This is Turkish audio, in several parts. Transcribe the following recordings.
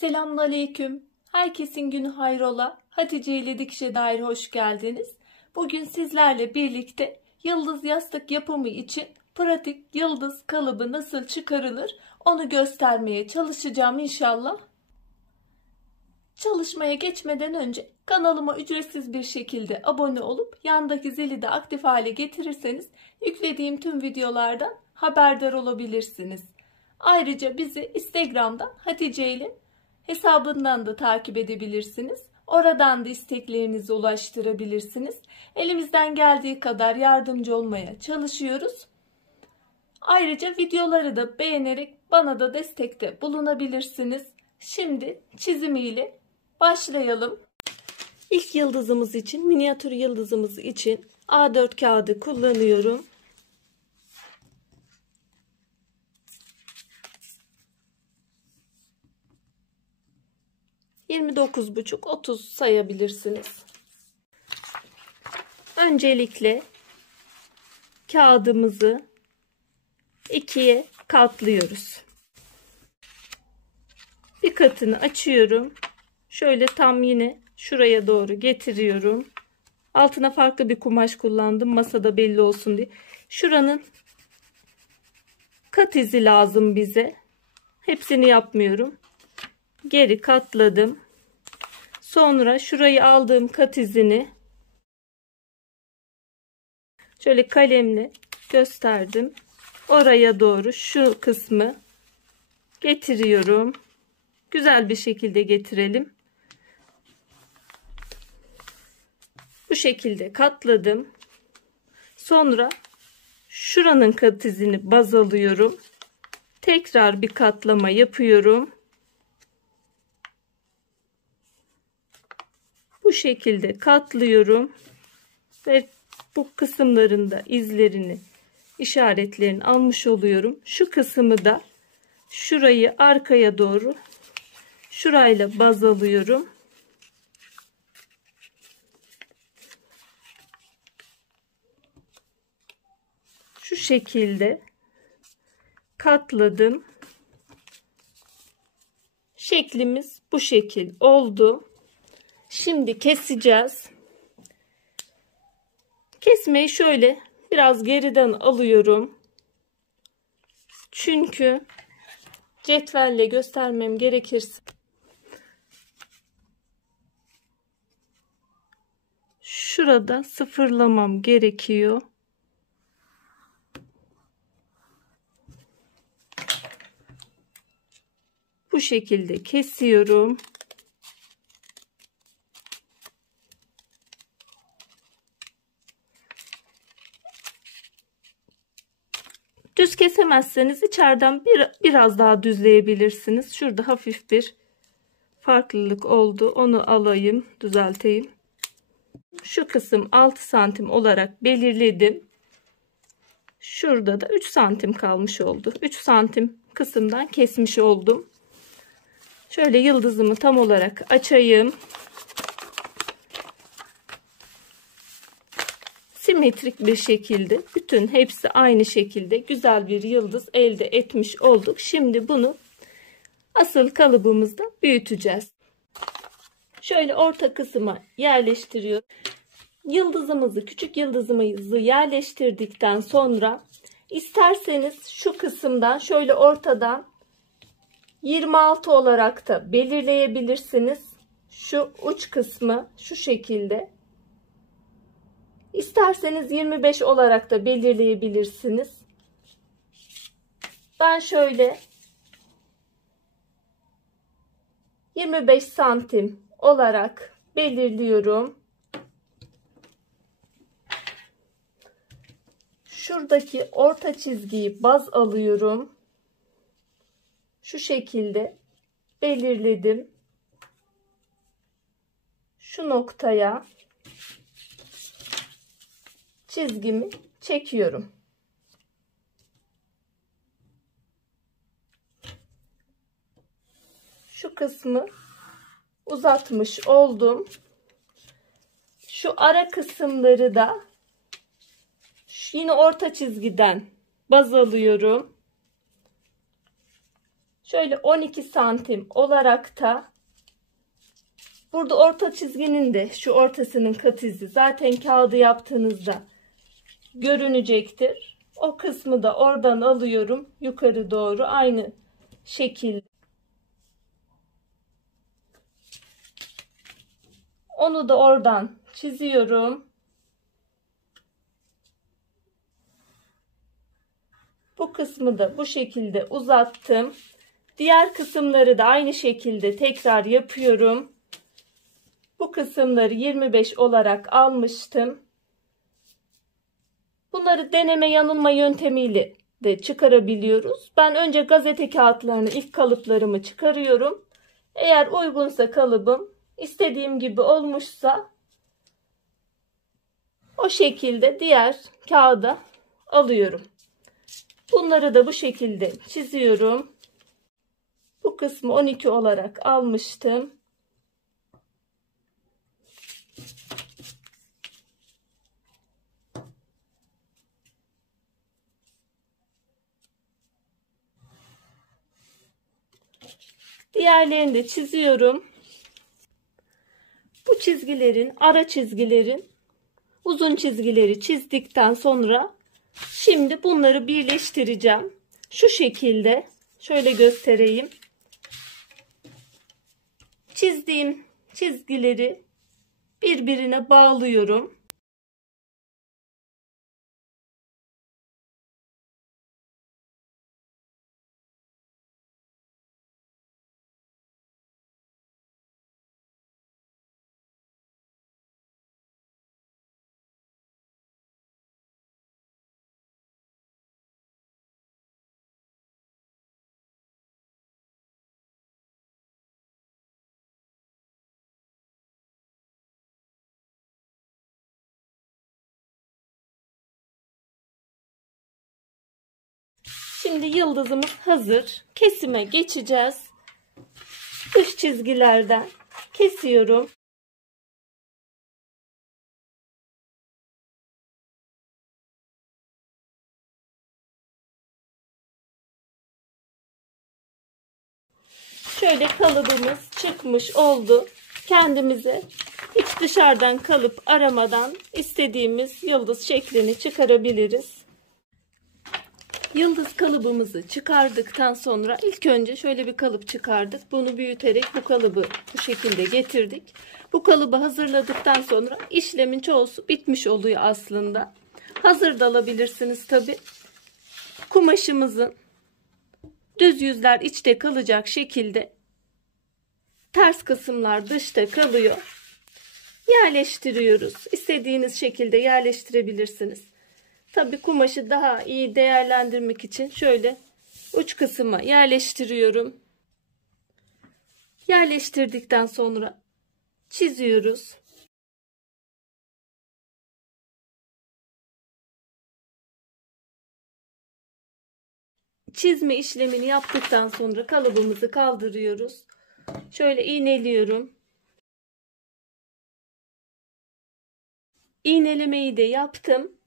Selamünaleyküm. Herkesin günü hayrola. Hatice ile dikişe dair hoş geldiniz. Bugün sizlerle birlikte yıldız yastık yapımı için pratik yıldız kalıbı nasıl çıkarılır onu göstermeye çalışacağım inşallah. Çalışmaya geçmeden önce kanalıma ücretsiz bir şekilde abone olup yandaki zili de aktif hale getirirseniz yüklediğim tüm videolardan haberdar olabilirsiniz. Ayrıca bizi Instagram'dan Hatice ile hesabından da takip edebilirsiniz. Oradan da isteklerinizi ulaştırabilirsiniz. Elimizden geldiği kadar yardımcı olmaya çalışıyoruz. Ayrıca videoları da beğenerek bana da destekte bulunabilirsiniz. Şimdi çizimiyle başlayalım. İlk yıldızımız için, minyatür yıldızımız için A4 kağıdı kullanıyorum. ...29,5-30 sayabilirsiniz. Öncelikle kağıdımızı ikiye katlıyoruz. Bir katını açıyorum. Şöyle tam yine şuraya doğru getiriyorum. Altına farklı bir kumaş kullandım. Masada belli olsun diye. Şuranın kat izi lazım bize. Hepsini yapmıyorum. Geri katladım. Sonra şurayı aldığım kat izini şöyle kalemle gösterdim. Oraya doğru şu kısmı getiriyorum. Güzel bir şekilde getirelim. Bu şekilde katladım. Sonra şuranın kat izini baz alıyorum. Tekrar bir katlama yapıyorum. Bu şekilde katlıyorum ve bu kısımlarında izlerini, işaretlerini almış oluyorum. Şu kısmı da şurayı arkaya doğru şurayla baz alıyorum. Şu şekilde katladım. Şeklimiz bu şekil oldu. Şimdi keseceğiz. Kesmeyi şöyle biraz geriden alıyorum. Çünkü cetvelle göstermem gerekirse şurada sıfırlamam gerekiyor. Bu şekilde kesiyorum. Düz kesemezseniz içeriden biraz daha düzleyebilirsiniz. Şurada hafif bir farklılık oldu. Onu alayım, düzelteyim. Şu kısım 6 santim olarak belirledim. Şurada da 3 santim kalmış oldu. 3 santim kısımdan kesmiş oldum. Şöyle yıldızımı tam olarak açayım. Simetrik bir şekilde bütün hepsi aynı şekilde güzel bir yıldız elde etmiş olduk. Şimdi bunu asıl kalıbımızda büyüteceğiz. Şöyle orta kısma yerleştiriyorum. Yıldızımızı, küçük yıldızımızı yerleştirdikten sonra isterseniz şu kısımdan şöyle ortadan 26 olarak da belirleyebilirsiniz. Şu uç kısmı şu şekilde. İsterseniz 25 olarak da belirleyebilirsiniz. Ben şöyle 25 santim olarak belirliyorum. Şuradaki orta çizgiyi baz alıyorum. Şu şekilde belirledim. Şu noktaya çizgimi çekiyorum. Şu kısmı uzatmış oldum. Şu ara kısımları da yine orta çizgiden baz alıyorum. Şöyle 12 santim olarak da burada orta çizginin de şu ortasının kat izi zaten kağıdı yaptığınızda görünecektir. O kısmı da oradan alıyorum yukarı doğru aynı şekilde. Onu da oradan çiziyorum. Bu kısmı da bu şekilde uzattım. Diğer kısımları da aynı şekilde tekrar yapıyorum. Bu kısımları 25 olarak almıştım. Bunları deneme yanılma yöntemiyle de çıkarabiliyoruz. Ben önce gazete kağıtlarını, ilk kalıplarımı çıkarıyorum. Eğer uygunsa kalıbım, istediğim gibi olmuşsa o şekilde diğer kağıda alıyorum. Bunları da bu şekilde çiziyorum. Bu kısmı 12 olarak almıştım. Diğerlerini de çiziyorum. Bu çizgilerin, ara çizgilerin uzun çizgileri çizdikten sonra şimdi bunları birleştireceğim. Şu şekilde şöyle göstereyim. Çizdiğim çizgileri birbirine bağlıyorum. Şimdi yıldızımız hazır. Kesime geçeceğiz. Dış çizgilerden kesiyorum. Şöyle kalıbımız çıkmış oldu. Kendimize hiç dışarıdan kalıp aramadan istediğimiz yıldız şeklini çıkarabiliriz. Yıldız kalıbımızı çıkardıktan sonra ilk önce şöyle bir kalıp çıkardık. Bunu büyüterek bu kalıbı bu şekilde getirdik. Bu kalıbı hazırladıktan sonra işlemin çoğusu bitmiş oluyor aslında. Hazır da alabilirsiniz tabi. Kumaşımızın düz yüzler içte kalacak şekilde, ters kısımlar dışta kalıyor. Yerleştiriyoruz. İstediğiniz şekilde yerleştirebilirsiniz. Tabii kumaşı daha iyi değerlendirmek için şöyle uç kısma yerleştiriyorum. Yerleştirdikten sonra çiziyoruz. Çizme işlemini yaptıktan sonra kalıbımızı kaldırıyoruz. Şöyle iğneliyorum. İğnelemeyi de yaptım.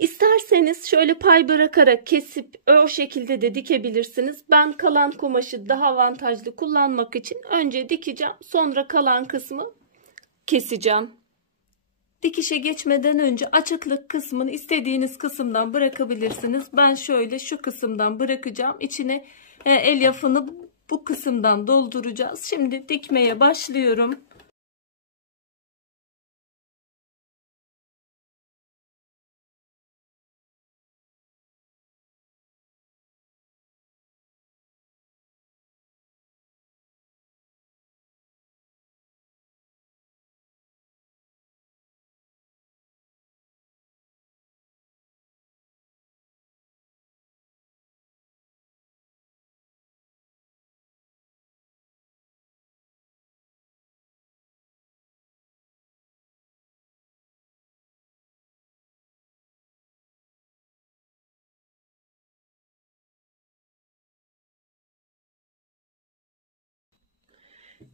İsterseniz şöyle pay bırakarak kesip o şekilde de dikebilirsiniz. Ben kalan kumaşı daha avantajlı kullanmak için önce dikeceğim. Sonra kalan kısmı keseceğim. Dikişe geçmeden önce açıklık kısmını istediğiniz kısımdan bırakabilirsiniz. Ben şöyle şu kısımdan bırakacağım. İçine elyafını bu kısımdan dolduracağız. Şimdi dikmeye başlıyorum.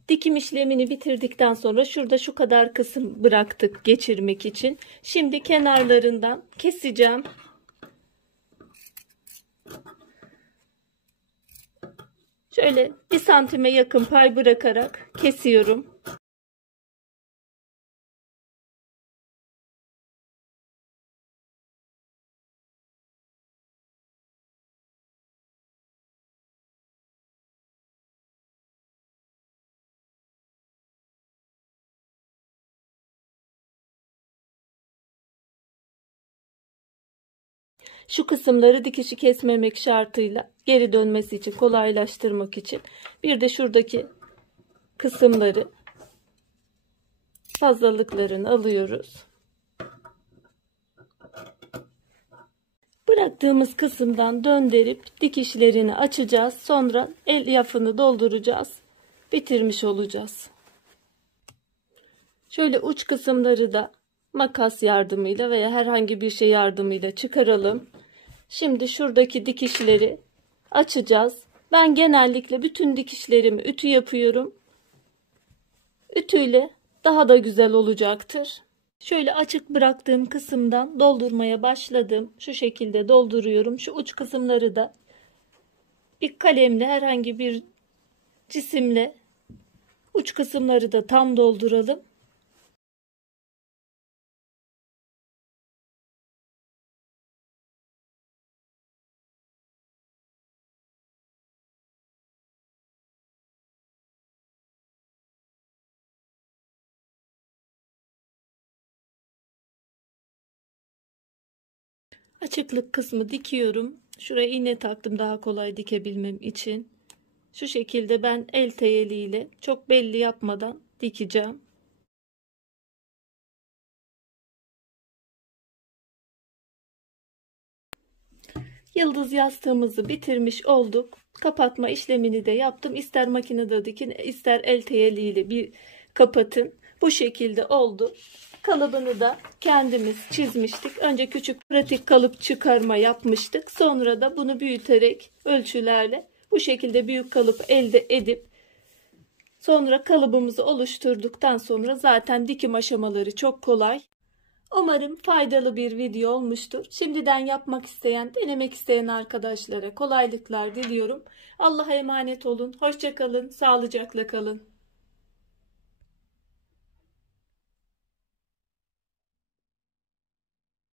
Dikim işlemini bitirdikten sonra şurada şu kadar kısım bıraktık geçirmek için. Şimdi kenarlarından keseceğim. Şöyle 1 santime yakın pay bırakarak kesiyorum. Şu kısımları dikişi kesmemek şartıyla geri dönmesi için, kolaylaştırmak için. Bir de şuradaki kısımları, fazlalıklarını alıyoruz. Bıraktığımız kısımdan döndürüp dikişlerini açacağız. Sonra elyafını dolduracağız. Bitirmiş olacağız. Şöyle uç kısımları da makas yardımıyla veya herhangi bir şey yardımıyla çıkaralım. Şimdi şuradaki dikişleri açacağız. Ben genellikle bütün dikişlerimi ütü yapıyorum. Ütüyle daha da güzel olacaktır. Şöyle açık bıraktığım kısımdan doldurmaya başladım. Şu şekilde dolduruyorum. Şu uç kısımları da bir kalemle, herhangi bir cisimle uç kısımları da tam dolduralım. Açıklık kısmı dikiyorum. Şuraya iğne taktım daha kolay dikebilmem için. Şu şekilde ben el teyeliyle çok belli yapmadan dikeceğim. Yıldız yastığımızı bitirmiş olduk. Kapatma işlemini de yaptım. İster makinede dikin, ister el teyeliyle bir kapatın. Bu şekilde oldu. Kalıbını da kendimiz çizmiştik. Önce küçük pratik kalıp çıkarma yapmıştık. Sonra da bunu büyüterek ölçülerle bu şekilde büyük kalıp elde edip sonra kalıbımızı oluşturduktan sonra zaten dikim aşamaları çok kolay. Umarım faydalı bir video olmuştur. Şimdiden yapmak isteyen, denemek isteyen arkadaşlara kolaylıklar diliyorum. Allah'a emanet olun. Hoşça kalın, sağlıcakla kalın.